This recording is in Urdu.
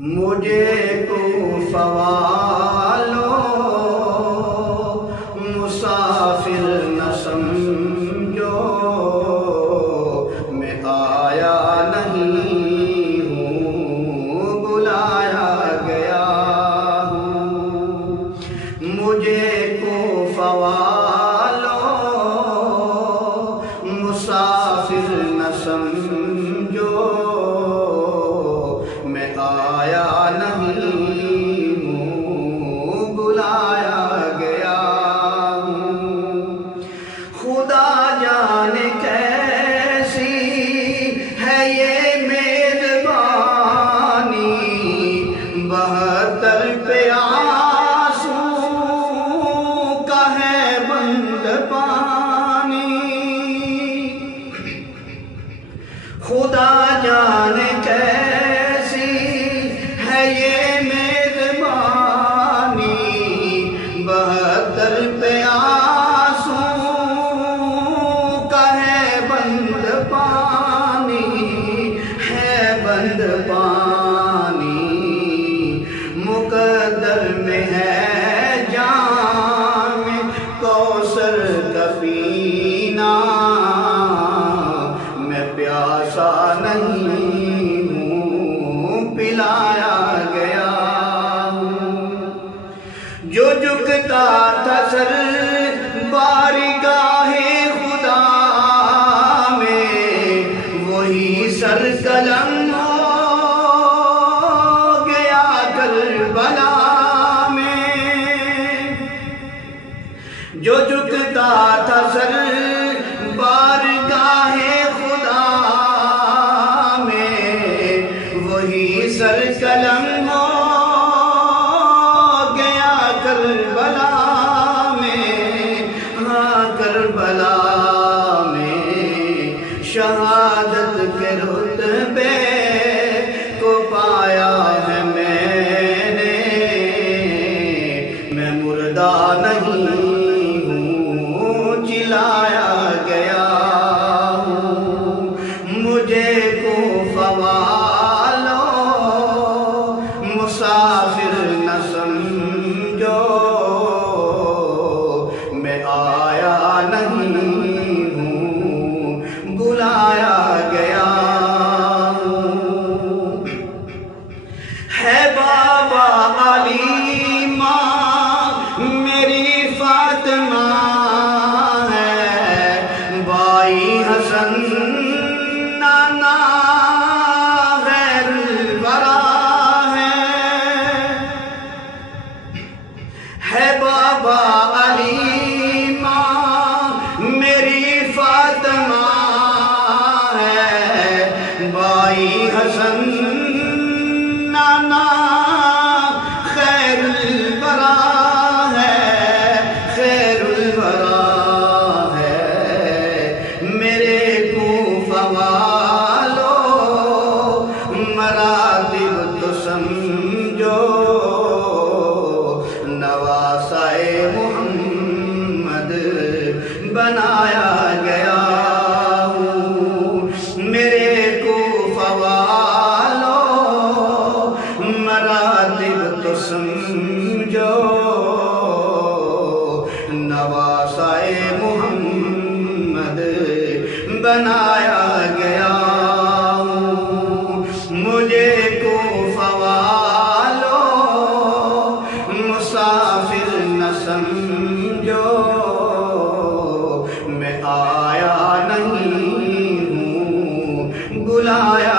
مجھے کو فوالو مسافر نہ سمجھو، میں آیا نہیں ہوں بلایا گیا ہوں۔ مجھے کو فوالو مسافر نہ سمجھو، میں آیا نہیں ہوں بلایا گیا ہوں۔ خدا جانے کیسی ہے یہ میزبانی، بہتر پیاسوں کا ہے بند پانی۔ خدا جانے کیسی ہے یہ میزبانی، بہتر پیاسوں کا ہے بند پانی، ہے بند پانی۔ مقدر میں ہے جام کوثر کا پینا، میں پیاسا نہیں ہوں پلایا گیا ہوں۔ جو جھکتا تھا سر بارگاہ خدا میں، وہی سر قلم ہو گیا کربلا میں۔ جو جھکتا تھا سر بارگاہ خدا میں، وہی سر قلم ہو گیا کربلا میں۔ ہاں کربلا میں شہادت کے رتبے کو پایا ہے میں نے، میں مردہ نہیں ہوں جلایا گیا ہوں۔ مجھے کو فوالو مسافر نہ سمجھو، میں آیا نہیں ہوں بلایا گیا ہوں۔ ہے بابا علی ماں میری فاطمہ ہے، بھائی حسن نانا غیر الورا ہے بابا علی ماں میری فاطمہ ہے، بھائی حسن نانا خیر الورا ہے، خیر الورا ہے۔ میرے کو فوالو مراتب تو سمجھو، نواسائے محمد بنایا گیا ہوں۔ میرے کو فوالو مراتب تو سمجھو، نواسائے محمد بنایا گیا ہوں۔ مجھے کو فوالو مسافر نہ سمجھو، میں آیا نہیں ہوں بلایا